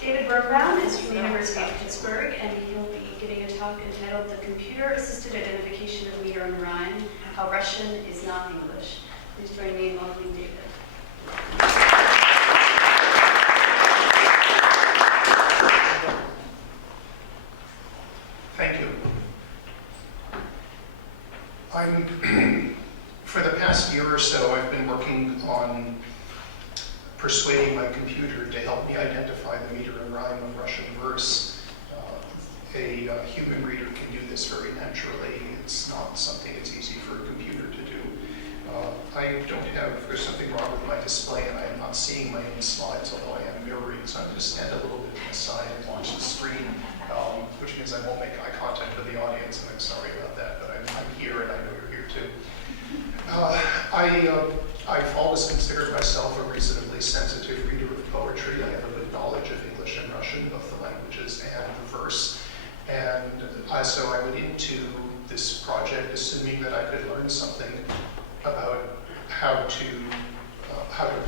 David Birnbaum is from the University of Pittsburgh, and he'll be giving a talk entitled The Computer-Assisted Identification of Meter and Rhyme, How Russian is Not English. Please join me in welcoming David. Thank you. For the past year or so, I've been working on persuading my computer to help me identify the meter and rhyme of Russian verse. A human reader can do this very naturally. It's not something that's easy for a computer to do. There's something wrong with my display, and I am not seeing my own slides, although I am mirroring, so I'm going to stand a little bit to the side and watch the screen, which means I won't make eye contact with the audience, and I'm sorry about that, but I'm here, and I know you're here too. I've always considered myself a reasonably sensitive reader of poetry. I have a good knowledge of English and Russian, both the languages and the verse. And so I went into this project assuming that I could learn something about how to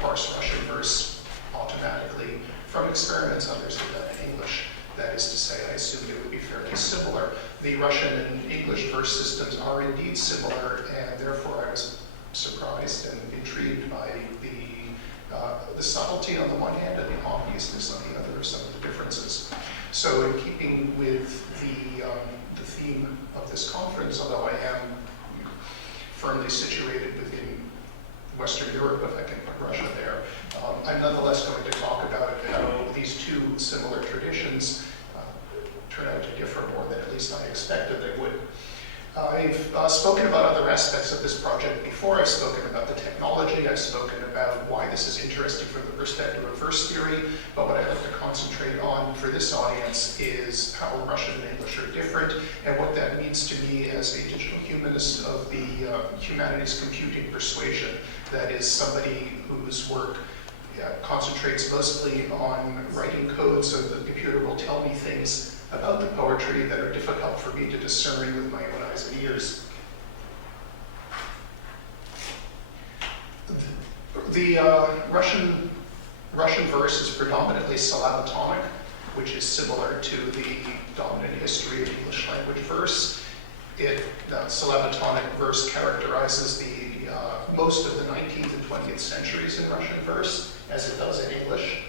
parse Russian verse automatically from experiments others have done in English. That is to say, I assumed it would be fairly similar. The Russian and English verse systems are indeed similar, and therefore I was surprised and intrigued by the subtlety on the one hand and the obviousness on the other of some of the differences. So in keeping with the theme of this conference, although I am firmly situated within Western Europe, if I can put Russia there, I'm nonetheless going to talk about how these two similar traditions turn out to differ more than at least I expected they would. I've spoken about other aspects of this project before. I've spoken about the technology. I've spoken about why this is interesting from the perspective of verse theory. But what I'd like to concentrate on for this audience is how Russian and English are different and what that means to me as a digital humanist of the humanities computing persuasion. That is somebody whose work concentrates mostly on writing code so that the computer will tell me things about the poetry that are difficult for me to discern with my own eyes and ears. The Russian verse is predominantly syllabotonic, which is similar to the dominant history of English language verse. Syllabotonic verse characterizes most of the 19th and 20th centuries in Russian verse, as it does in English.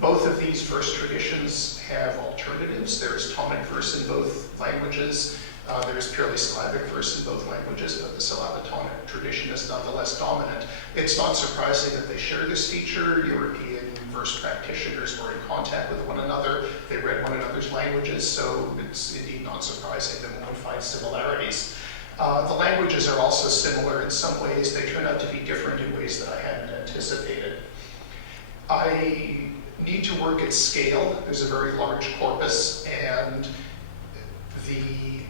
Both of these verse traditions have alternatives. There's tonic verse in both languages. There's purely syllabic verse in both languages, but the syllabotonic tradition is nonetheless dominant. It's not surprising that they share this feature. European verse practitioners were in contact with one another. They read one another's languages, so it's indeed not surprising that one finds similarities. The languages are also similar in some ways. They turn out to be different in ways that I hadn't anticipated. I need to work at scale. There's a very large corpus, and the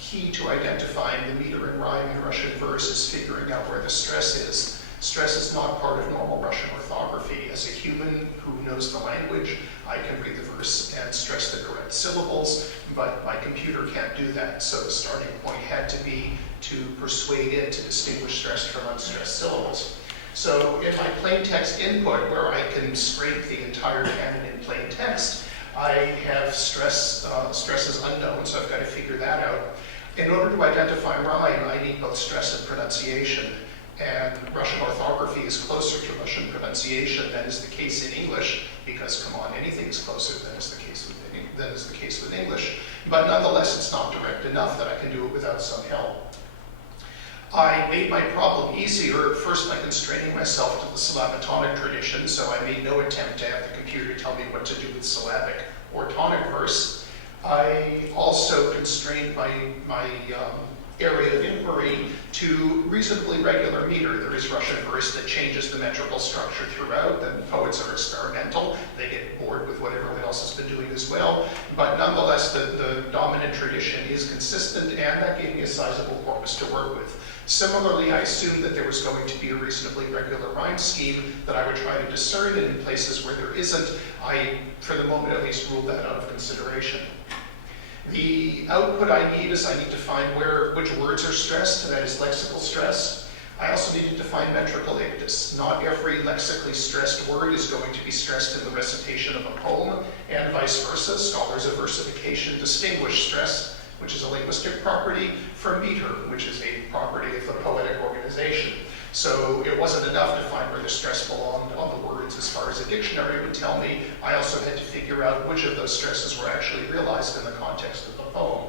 key to identifying the meter and rhyme in Russian verse is figuring out where the stress is. Stress is not part of normal Russian orthography. As a human who knows the language, I can read the verse and stress the correct syllables, but my computer can't do that. So the starting point had to be to persuade it to distinguish stressed from unstressed syllables. So in my plain text input, where I can scrape the entire canon in plain text, I have stress as unknown, so I've got to figure that out. In order to identify rhyme, I need both stress and pronunciation. And Russian orthography is closer to Russian pronunciation than is the case in English, because, come on, anything is closer than is the case with English. But nonetheless, it's not direct enough that I can do it without some help. I made my problem easier, first by constraining myself to the syllabotonic tradition, so I made no attempt to have the computer tell me what to do with syllabic or tonic verse. I also constrained my area of inquiry to reasonably regular meter. There is Russian verse that changes the metrical structure throughout. The poets are experimental. They get bored with what everyone else has been doing as well. But nonetheless, the dominant tradition is consistent, and that gave me a sizable corpus to work with. Similarly, I assumed that there was going to be a reasonably regular rhyme scheme that I would try to discern, and in places where there isn't, I, for the moment at least, ruled that out of consideration. The output I need is I need to find which words are stressed, and that is lexical stress. I also need to define metrical ictus. Not every lexically stressed word is going to be stressed in the recitation of a poem, and vice versa. Scholars of versification distinguish stress, which is a linguistic property, from meter, which is a property of the poetic organization. So it wasn't enough to find where the stress belonged on the words as far as a dictionary would tell me. I also had to figure out which of those stresses were actually realized in the context of the poem.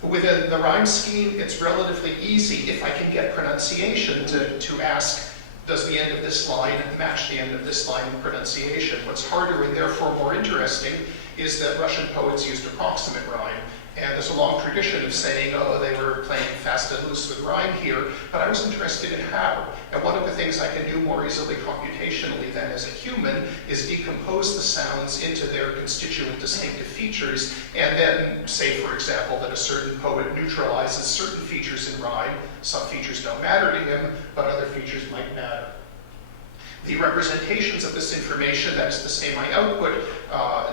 Within the rhyme scheme, it's relatively easy if I can get pronunciation to ask, does the end of this line match the end of this line in pronunciation? What's harder and therefore more interesting is that Russian poets used approximate rhyme. And there's a long tradition of saying, oh, they were playing fast and loose with rhyme here, but I was interested in how. And one of the things I can do more easily computationally than as a human is decompose the sounds into their constituent distinctive features, and then say, for example, that a certain poet neutralizes certain features in rhyme. Some features don't matter to him, but other features might matter. The representations of this information, that is to say my output,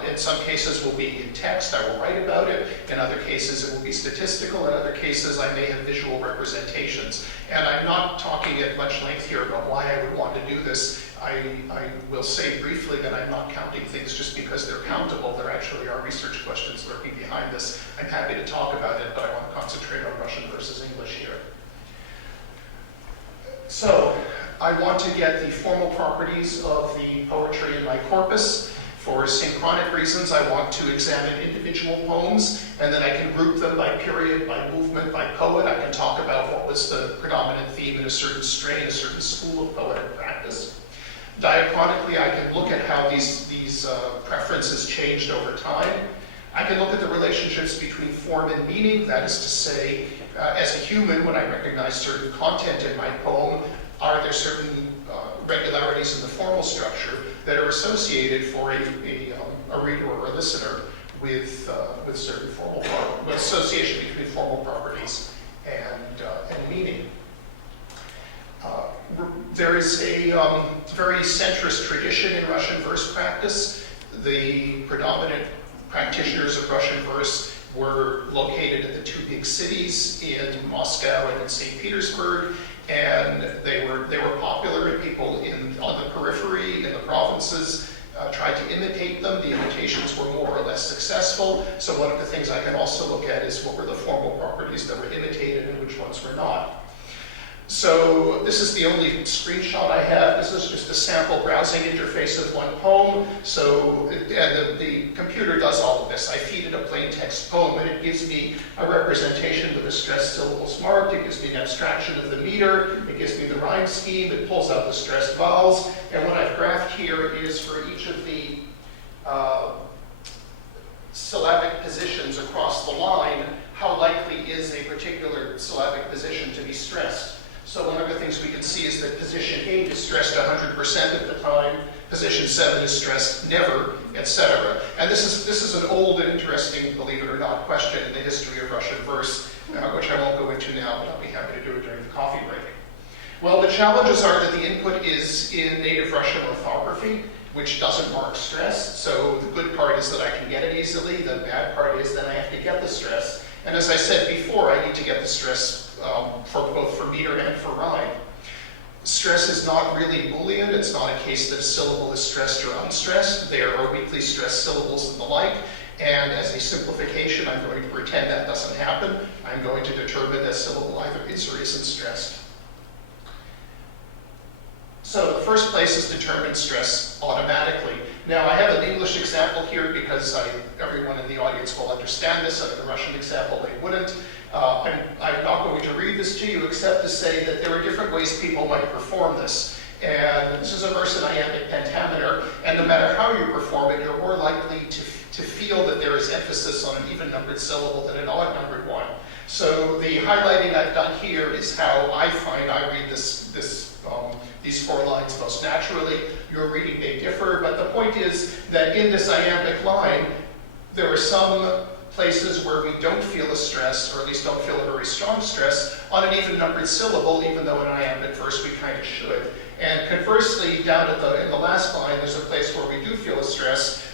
in some cases will be in text, I will write about it. In other cases it will be statistical. In other cases I may have visual representations. And I'm not talking at much length here about why I would want to do this. I will say briefly that I'm not counting things just because they're countable. There actually are research questions lurking behind this. I'm happy to talk about it, but I want to concentrate on Russian versus English here. So, I want to get the formal properties of the poetry in my corpus. For synchronic reasons, I want to examine individual poems, and then I can group them by period, by movement, by poet. I can talk about what was the predominant theme in a certain strain, a certain school of poetic practice. Diachronically, I can look at how these preferences changed over time. I can look at the relationships between form and meaning. That is to say, as a human, when I recognize certain content in my poem, are there certain regularities in the formal structure that are associated for a reader or a listener with certain formal with association between formal properties and meaning. There is a very centrist tradition in Russian verse practice. The predominant practitioners of Russian verse were located in the two big cities, in Moscow and in St. Petersburg, and they were popular, and people on the periphery in the provinces tried to imitate them. The imitations were more or less successful. So one of the things I can also look at is what were the formal properties that were imitated and which ones were not. So this is the only screenshot I have. This is just a sample browsing interface of one poem. So the computer does all of this. I feed it a plain text poem, and it gives me a representation with the stressed syllables marked. It gives me an abstraction of the meter. It gives me the rhyme scheme. It pulls out the stressed vowels. And what I've graphed here is for each of the syllabic positions across the line, how likely is a particular syllabic position to be stressed. So one of the things we can see is that position 8 is stressed 100% of the time, position 7 is stressed never, etc. And this is an old and interesting, believe it or not, question in the history of Russian verse, which I won't go into now, but I'll be happy to do it during the coffee break. Well, the challenges are that the input is in native Russian orthography, which doesn't mark stress. So the good part is that I can get it easily. The bad part is that I have to get the stress. And as I said before, I need to get the stress for both for meter and for rhyme. Stress is not really Boolean. It's not a case that a syllable is stressed or unstressed. There are weakly stressed syllables and the like. And as a simplification, I'm going to pretend that doesn't happen. I'm going to determine that syllable either is or isn't stressed. So the first place is determine stress automatically. Now I have an English example here because everyone in the audience will understand this. Under the Russian example, they wouldn't. I'm not going to read this to you except to say that there are different ways people might perform this. And this is a verse in iambic pentameter, and no matter how you perform it, you're more likely to feel that there is emphasis on an even-numbered syllable than an odd-numbered one. So the highlighting I've done here is how I find I read these 4 lines most naturally. Your reading may differ, but the point is that in this iambic line, there are some places where we don't feel a stress, or at least don't feel a very strong stress, on an even-numbered syllable, even though in iambic verse we kind of should. And conversely, down in the last line, there's a place where we do feel a stress,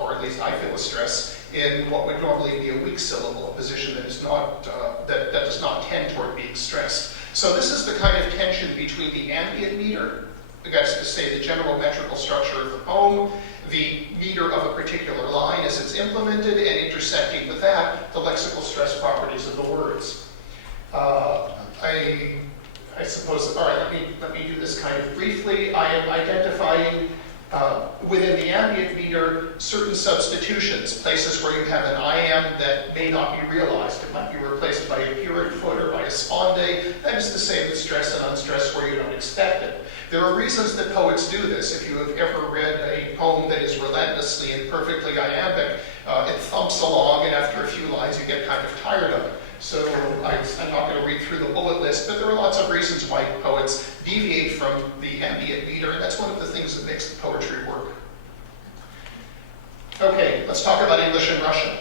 or at least I feel a stress, in what would normally be a weak syllable, a position that is not that does not tend toward being stressed. So this is the kind of tension meter, that's to say the general metrical structure of the poem, the meter of a particular line as it's implemented, and intersecting with that, the lexical stress properties of the words. I suppose, all right, let me do this kind of briefly. I am identifying within the ambient meter certain substitutions, places where you have an I am that may not be realized. It might be replaced by a purine foot or by a sponde. That is to say with stress and unstress where you don't expect it. There are reasons that poets do this. If you have ever read a poem that is relentlessly and perfectly iambic, it thumps along, and after a few lines you get kind of tired of it. So I'm not going to read through the bullet list, but there are lots of reasons why poets deviate from the ambient meter, and that's one of the things that makes the poetry work. Okay, let's talk about English and Russian.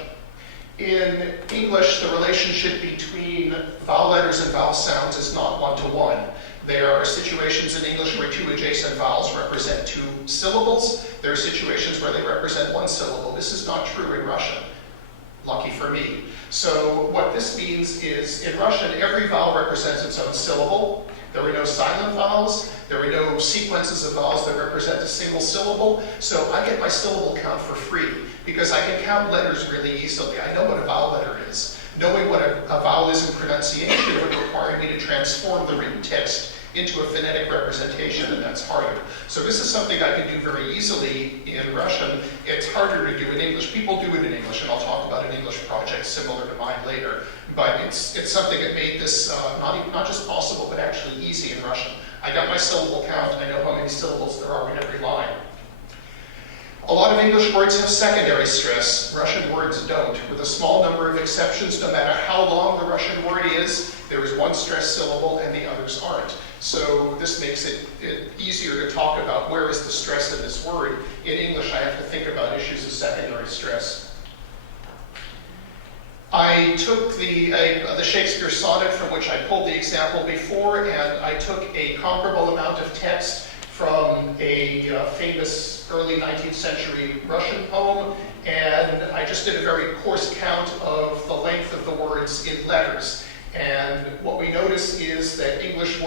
In English, the relationship between vowel letters and vowel sounds is not one-to-one. There are situations in English where two adjacent vowels represent two syllables. There are situations where they represent one syllable. This is not true in Russian. Lucky for me. So what this means is, in Russian, every vowel represents its own syllable. There are no silent vowels. There are no sequences of vowels that represent a single syllable. So I get my syllable count for free because I can count letters really easily. I know what a vowel letter is. Knowing what a vowel is in pronunciation would require me to transform the written text into a phonetic representation, and that's harder. So this is something I can do very easily in Russian. It's harder to do in English. People do it in English, and I'll talk about an English project similar to mine later. But it's something that made this not just possible, but actually easy in Russian. I got my syllable count. I know how many syllables there are in every line. A lot of English words have secondary stress. Russian words don't. With a small number of exceptions, no matter how long the Russian word is, there is one stressed syllable and the others aren't. So this makes it easier to talk about where is the stress in this word. In English, I have to think about issues of secondary stress. I took the Shakespeare sonnet from which I pulled the example before, and I took a comparable amount of text from a famous early 19th century Russian poem, and I just did a very coarse count of the length of the words in letters. And what we notice is that English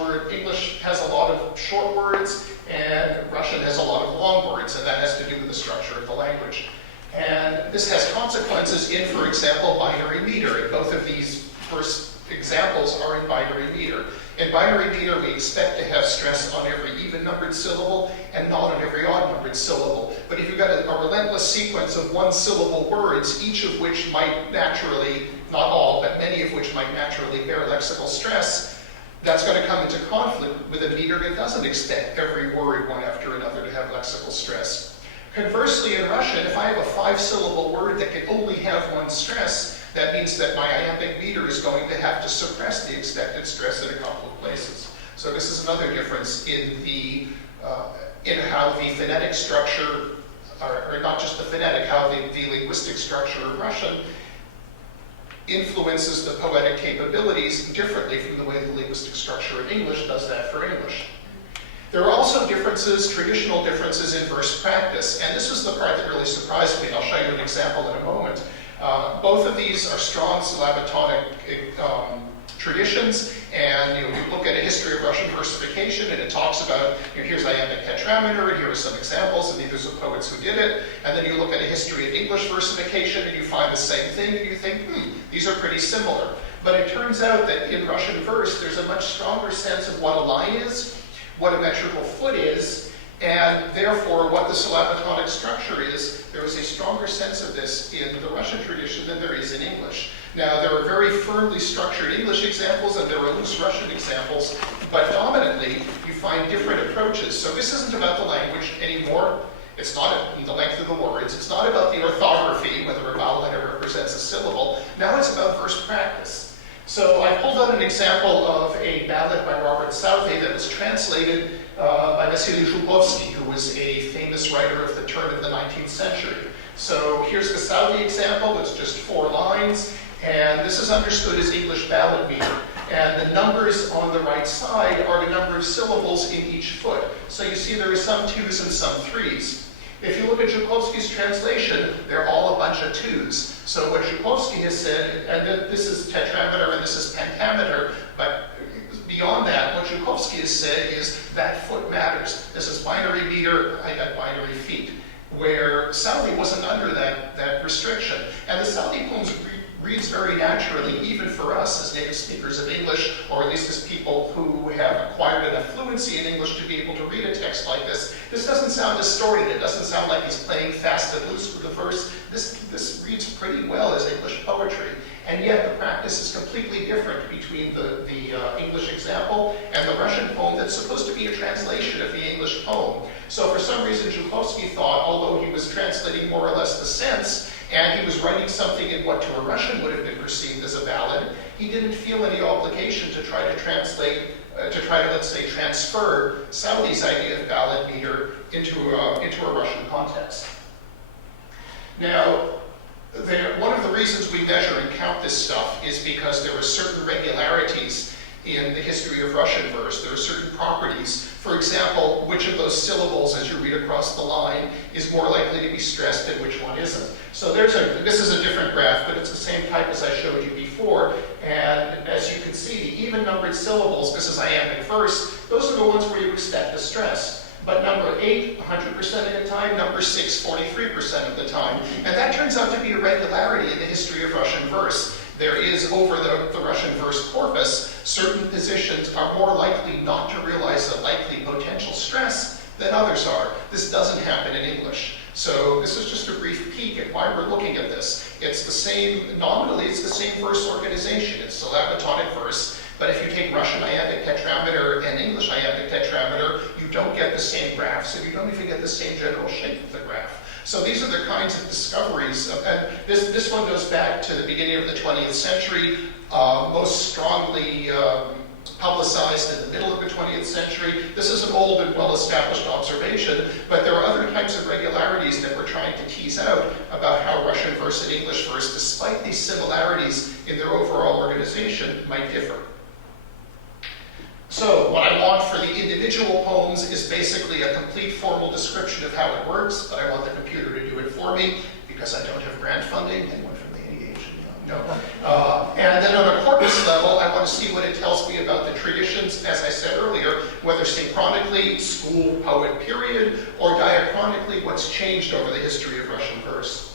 has a lot of short words, and Russian has a lot of long words, and that has to do with the structure of the language. And this has consequences in, for example, binary meter. And both of these first examples are in binary meter. In binary meter, we expect to have stress on every even-numbered syllable and not on every odd-numbered syllable. But if you've got a relentless sequence of one-syllable words, each of which might naturally, not all, but many of which might naturally bear lexical stress, that's going to come into conflict with a meter that doesn't expect every word one after another to have lexical stress. Conversely, in Russian, if I have a 5-syllable word that can only have one stress, that means that my iambic meter is going to have to suppress the expected stress in a couple of places. So this is another difference in how the phonetic structure, or not just the phonetic, how the linguistic structure of Russian influences the poetic capabilities differently from the way the linguistic structure of English does that for English. There are also differences, traditional differences in verse practice, and this was the part that really surprised me, and I'll show you an example in a moment. Both of these are strong syllabotonic traditions, and you look at a history of Russian versification, and it talks about, here's iambic tetrameter, and here are some examples, and these are some poets who did it, and then you look at a history of English versification, and you find the same thing, and you think, these are pretty similar. But it turns out that in Russian verse, there's a much stronger sense of what a line is, what a metrical foot is, and therefore what the syllabotonic structure is. There is a stronger sense of this in the Russian tradition than there is in English. Now, there are very firmly structured English examples and there are loose Russian examples, but dominantly you find different approaches. So this isn't about the language anymore. It's not the length of the words. It's not about the orthography, whether a vowel letter represents a syllable. Now it's about verse practice. So I pulled out an example of a ballad by Robert Southey that was translated by Vasily Zhukovsky, who was a famous writer of the turn of the 19th century. So here's the Southey example. It's just 4 lines, and this is understood as English ballad meter. And the numbers on the right side are the number of syllables in each foot. So you see there are some 2s and some 3s. If you look at Zhukovsky's translation, they're all a bunch of 2s. So what Zhukovsky has said, and this is tetrameter and this is pentameter, but beyond that, what Zhukovsky Chomsky has said is that foot matters. This is binary meter, I got binary feet, where Southey wasn't under that restriction. And the Southey poems reads very naturally, even for us as native speakers of English, or at least as people who have acquired enough fluency in English to be able to read a text like this. This doesn't sound distorted. It doesn't sound like he's playing fast and loose with the verse. This reads pretty well as English poetry. And yet the practice is completely different between the English example and the Russian poem that's supposed to be a translation of the English poem. So for some reason, Zhukovsky thought, although he was translating more or less the sense, and he was writing something in what to a Russian would have been perceived as a ballad, he didn't feel any obligation to try to translate, let's say, transfer Southey's idea of ballad meter into a Russian context. Now, one of the reasons we measure and count this stuff is because there are certain regularities in the history of Russian verse. There are certain properties. For example, which of those syllables as you read across the line is more likely to be stressed and which one isn't. So this is a different graph, but it's the same type as I showed you before. And as you can see, the even numbered syllables, this is iambic verse, those are the ones where you expect a stress. But number 8, 100% of the time, number 6, 43% of the time. And that turns out to be a regularity in the history of Russian verse. There is, over the Russian verse corpus, certain positions are more likely not to realize a likely potential stress than others are. This doesn't happen in English. So this is just a brief peek at why we're looking at this. It's the same, nominally it's the same verse organization. It's syllabotonic verse. But if you take Russian iambic tetrameter and English iambic tetrameter, you don't get the same graphs, and you don't even get the same general shape of the graph. So these are the kinds of discoveries, and this one goes back to the beginning of the 20th century, most strongly publicized in the middle of the 20th century. This is an old and well-established observation, but there are other types of regularities that we're trying to tease out about how Russian verse and English verse, despite these similarities in their overall organization, might differ. So what I want for the individual poems is basically a complete formal description of how it works, but I want the computer to do it for me because I don't have grant funding. Anyone from the NEH? No. And then on a corpus level, I want to see what it tells me about the traditions, as I said earlier, whether synchronically, school, poet, period, or diachronically, what's changed over the history of Russian verse.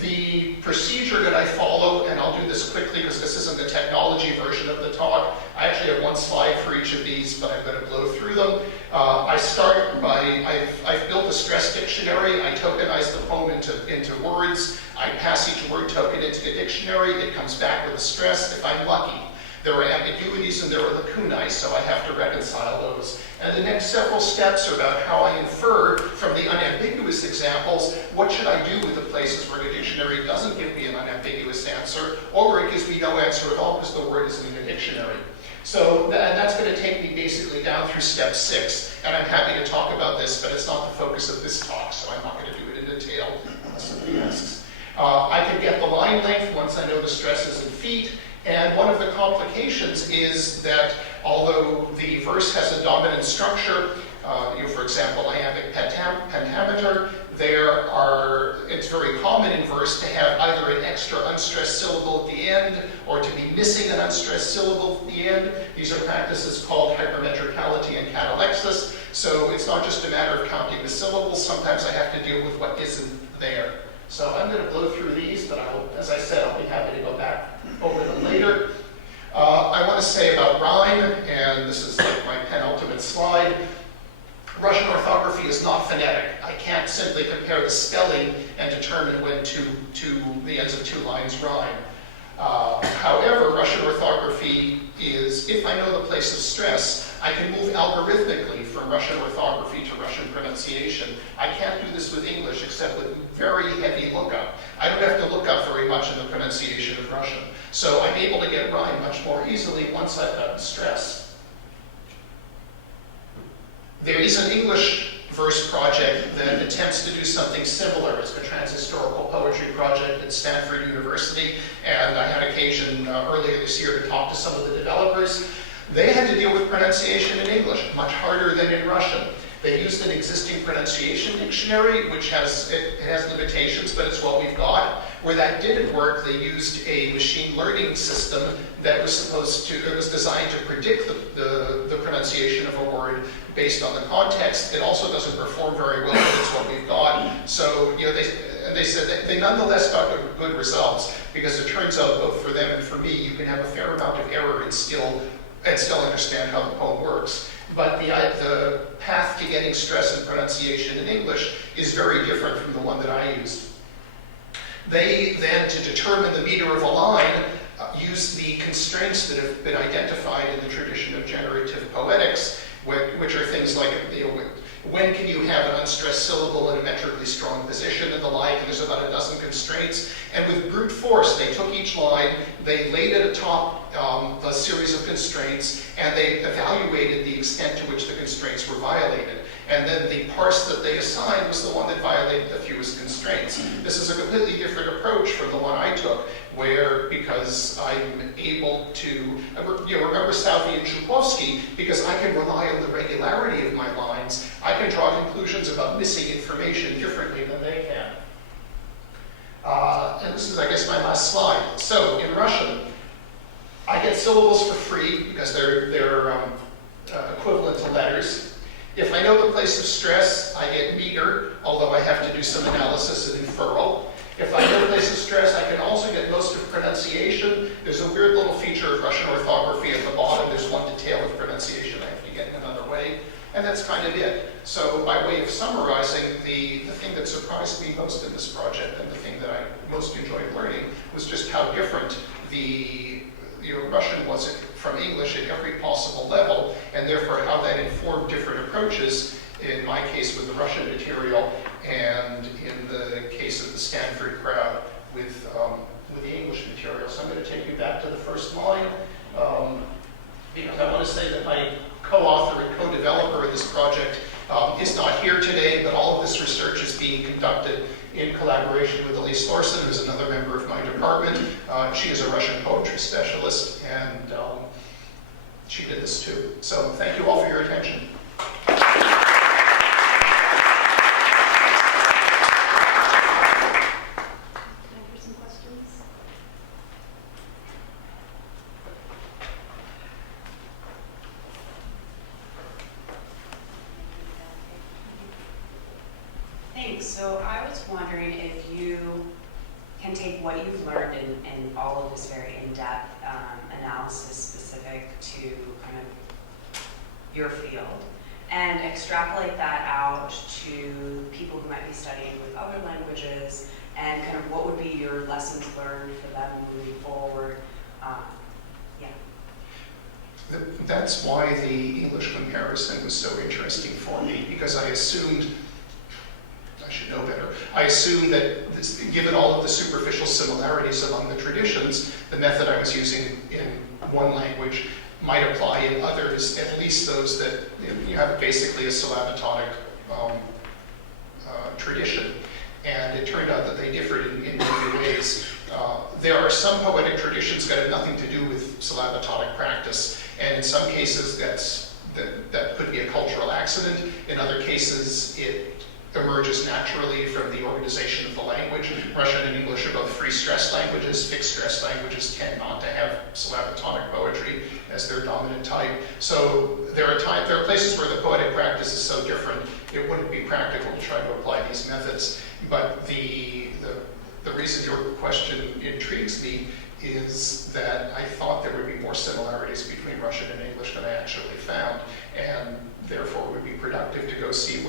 The procedure that I follow, and I'll do this quickly because this isn't the technology version of the talk. I actually have one slide for each of these, but I'm going to blow through them. I start by, I've built a stress dictionary. I tokenize the poem into words. I pass each word token into the dictionary. It comes back with a stress if I'm lucky. There are ambiguities and there are lacunae, so I have to reconcile those. And the next several steps are about how I infer from the unambiguous examples, what should I do with the places where the dictionary doesn't give me an unambiguous answer, or where it gives me no answer at all because the word isn't in the dictionary. So that's going to take me basically down through step 6, and I'm happy to talk about this, but it's not the focus of this talk, so I'm not going to do it in detail unless somebody asks. I can get the line length once I know the stresses in feet. And one of the complications is that although the verse has a dominant structure, for example, iambic pentameter, it's very common in verse to have either an extra unstressed syllable at the end or to be missing an unstressed syllable at the end. These are practices called hypermetricality and catalexis. So it's not just a matter of counting the syllables. Sometimes I have to deal with what isn't there. So I'm going to blow through these, but as I said, I'll be happy to go back over them later. I want to say about rhyme, and this is like my penultimate slide. Russian orthography is not phonetic. I can't simply compare the spelling and determine when the ends of 2 lines rhyme. However, Russian orthography is, if I know the place of stress, I can move algorithmically from Russian orthography to Russian pronunciation. I can't do this with English except with very heavy lookup. I don't have to look up very much in the pronunciation of Russian. So I'm able to get rhyme much more easily once I've got the stress. There is an English verse project that attempts to do something similar. It's the Transhistorical Poetry Project at Stanford University, and I had occasion earlier this year to talk to some of the developers. They had to deal with pronunciation in English, much harder than in Russian. They used an existing pronunciation dictionary, which has limitations, but it's what we've got. Where that didn't work, they used a machine learning system that was designed to predict the pronunciation of a word based on the context. It also doesn't perform very well, but it's what we've got. So, they said that they nonetheless got good results, because it turns out both for them and for me, you can have a fair amount of error and still understand how the poem works. But the path to getting stress and pronunciation in English is very different from the one that I used. They then, to determine the meter of a line, use the constraints that have been identified in the tradition of generative poetics, which are things like, when can you have an unstressed syllable in a metrically strong position and the like, and there's about a dozen constraints. And with brute force, they took each line, they laid it atop a series of constraints, and they evaluated the extent to which the constraints were violated. And then the parse that they assigned was the one that violated the fewest constraints. This is a completely different approach from the one I took, where, because I'm able to, remember Southey and Chukovsky, because I can rely on the regularity of my lines, I can draw conclusions about missing information differently than they can. And this is, I guess, my last slide. So, in Russian, I get syllables for free, because they're equivalent to letters. If I know the place of stress, I get meter, although I have to do some analysis and inferral. If I know the place of stress, I can also get most of pronunciation. There's a weird little feature of Russian orthography at the bottom. There's one detail of pronunciation I have to get in another way. And that's kind of it. So by way of summarizing, the thing that surprised me most in this project, and the thing that I most enjoyed learning, was just how different the Russian was from English at every possible level, and therefore how that informed different approaches, in my case with the Russian material, and in the case of the Stanford crowd with the English material. So I'm going to take you back to the first line, because I want to say that my co-author and co-developer of this project is not here today, but all of this research is being conducted in collaboration with Elise Thorson, who's another member of my department. She is a Russian poetry specialist, and she did this too. So thank you all for your attention. So I was wondering if you can take what you've learned in all of this very in-depth analysis specific to kind of your field and extrapolate that out to people who might be studying with other languages, and kind of what would be your lessons learned for them moving forward. That's why the English comparison was so interesting for me, because I assumed, I should know better, I assumed that given all of the superficial similarities among the traditions, the method I was using in one language might apply in others, at least those that you have basically a syllabitonic tradition. And it turned out that they differed in many ways. There are some poetic traditions that have nothing to do with syllabitonic practice, and in some cases that could be a cultural accident. In other cases, it emerges naturally from the organization of the language. Russian and English are both free stress languages. Fixed stress languages tend not to have syllabitonic poetry as their dominant type. So there are places where the poetic practice is so different, it wouldn't be practical to try to apply these methods. But the reason your question intrigues me is that I thought there would be more similarities between Russian and English than I actually found, and therefore it would be productive to go see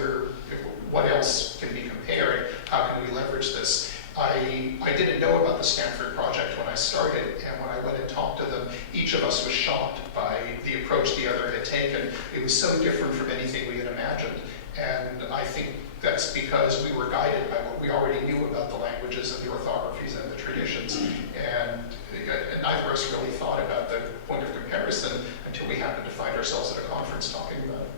what else can be compared, how can we leverage this. I didn't know about the Stanford project when I started, and when I went and talked to them, each of us was shocked by the approach the other had taken. It was so different from anything we had imagined, and I think that's because we were guided by what we already knew about the languages and the orthographies and the traditions, and neither of us really thought about the point of comparison until we happened to find ourselves at a conference talking about it.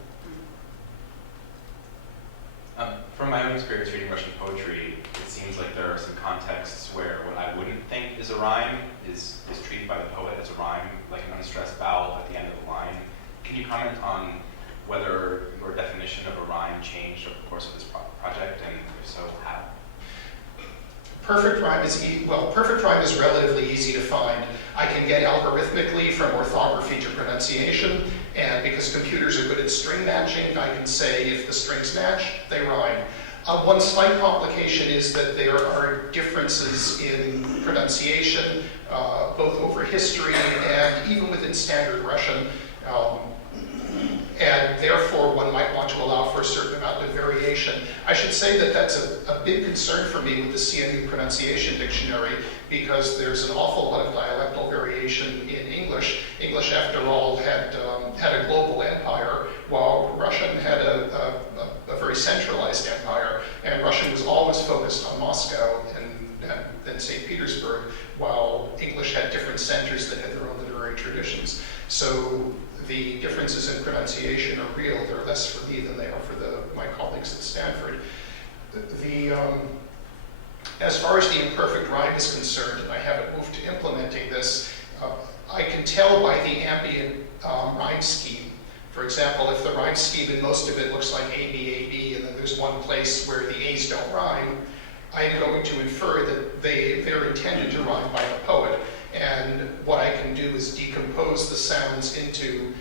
From my own experience reading Russian poetry, it seems like there are some contexts where what I wouldn't think is a rhyme is treated by the poet as a rhyme, like an unstressed vowel at the end of the line. Can you comment on whether your definition of a rhyme changed over the course of this project, and if so, how? Perfect rhyme is perfect rhyme is relatively easy to find. I can get algorithmically from orthography to pronunciation, and because computers are good at string matching, I can say if the strings match, they rhyme. One slight complication is that there are differences in pronunciation, both over history and even within standard Russian. And therefore, one might want to allow for a certain amount of variation. I should say that that's a big concern for me with the CMU pronunciation dictionary, because there's an awful lot of dialectal variation in English. English, after all, had a global empire, while Russian had a very centralized empire. And Russian was always focused on Moscow and then St. Petersburg, while English had different centers that had their own literary traditions. So the differences in pronunciation are real. They're less for me than they are for my colleagues at Stanford. As far as the imperfect rhyme is concerned, and I haven't moved to implementing this, I can tell by the ambient rhyme scheme. For example, if the rhyme scheme in most of it looks like A, B, A, B, and then there's one place where the A's don't rhyme, I'm going to infer that they're intended to rhyme by the poet. And what I can do is decompose the sounds into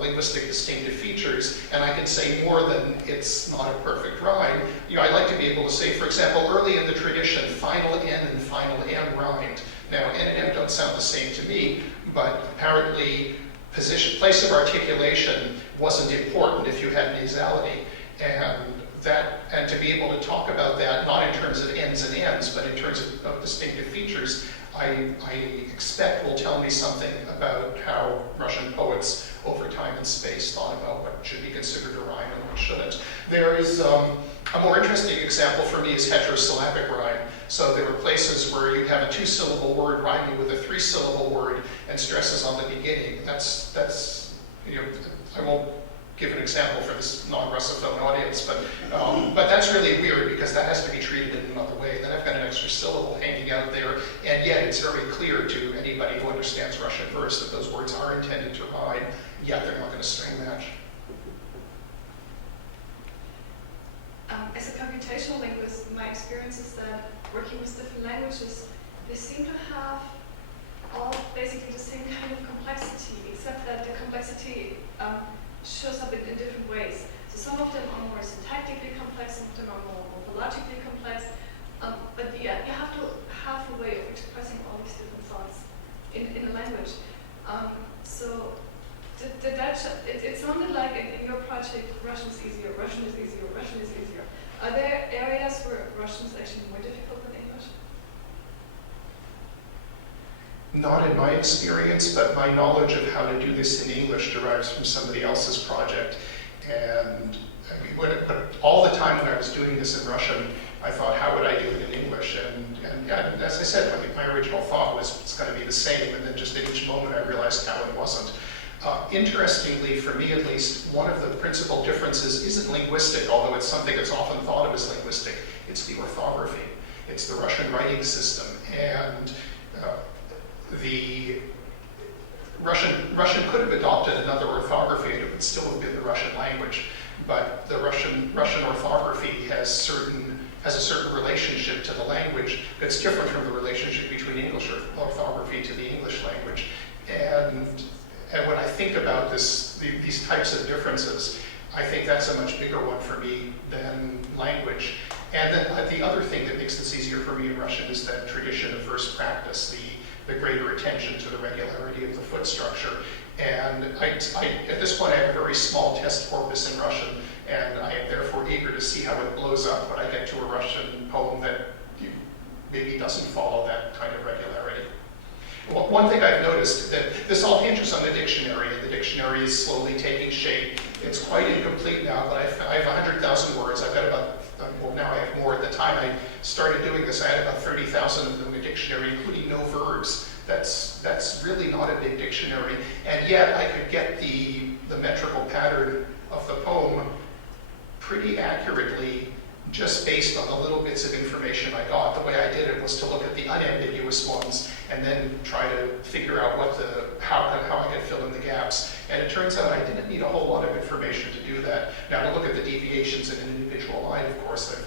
linguistic distinctive features, and I can say more than it's not a perfect rhyme. I like to be able to say, for example, early in the tradition, final N and final M rhymed. Now, N and M don't sound the same to me, but apparently place of articulation wasn't important if you had nasality. And to be able to talk about that, not in terms of N's and M's, but in terms of distinctive features, I expect will tell me something about how Russian poets over time and space thought about what should be considered a rhyme and what shouldn't. There is a more interesting example for me is heterosyllabic rhyme. So there are places where you have a 2-syllable word rhyming with a 3-syllable word and stresses on the beginning. That's I won't give an example for this non-Russophone audience, but that's really weird because that has to be treated in another way. Then I've got an extra syllable hanging out there, and yet it's very clear to anybody who understands Russian verse that those words are intended to rhyme, yet they're not going to string match. As a computational linguist, my experience is that working with different languages, they seem to have all basically the same kind of complexity, except that the complexity shows up in different ways. So some of them are more syntactically complex, some of them are more morphologically complex, but yeah, you have to have a way of expressing all these different thoughts in a language. So it sounded like in your project, Russian is easier, Russian is easier, Russian is easier. Are there areas where Russian is actually more difficult than English? Not in my experience, but my knowledge of how to do this in English derives from somebody else's project. And all the time when I was doing this in Russian, I thought, how would I do it in English? And as I said, my original thought was it's going to be the same, and then just at each moment I realized how it wasn't. Interestingly, for me at least, one of the principal differences isn't linguistic, although it's something that's often thought of as linguistic. It's the orthography. It's the Russian writing system. And the Russian could have adopted another orthography and it would still have been the Russian language, but the Russian orthography has a certain relationship to the language that's different from the relationship between English orthography to the English language. And when I think about these types of differences, I think that's a much bigger one for me than language. And then the other thing that makes this easier for me in Russian is that tradition of verse practice, the greater attention to the regularity of the foot structure. And at this point, I have a very small test corpus in Russian, and I am therefore eager to see how it blows up when I get to a Russian poem that maybe doesn't follow that kind of regularity. Well, one thing I've noticed, that this all hinges on the dictionary, and the dictionary is slowly taking shape. It's quite incomplete now, but I have 100,000 words. I've got about, well, now I have more. At the time I started doing this, I had about 30,000 of them in the dictionary, including no verbs. That's really not a big dictionary, and yet I could get the metrical pattern of the poem pretty accurately just based based on the little bits of information I got. The way I did it was to look at the unambiguous ones and then try to figure out how I could fill in the gaps. And it turns out I didn't need a whole lot of information to do that. Now, to look at the deviations in an individual line, of course, I've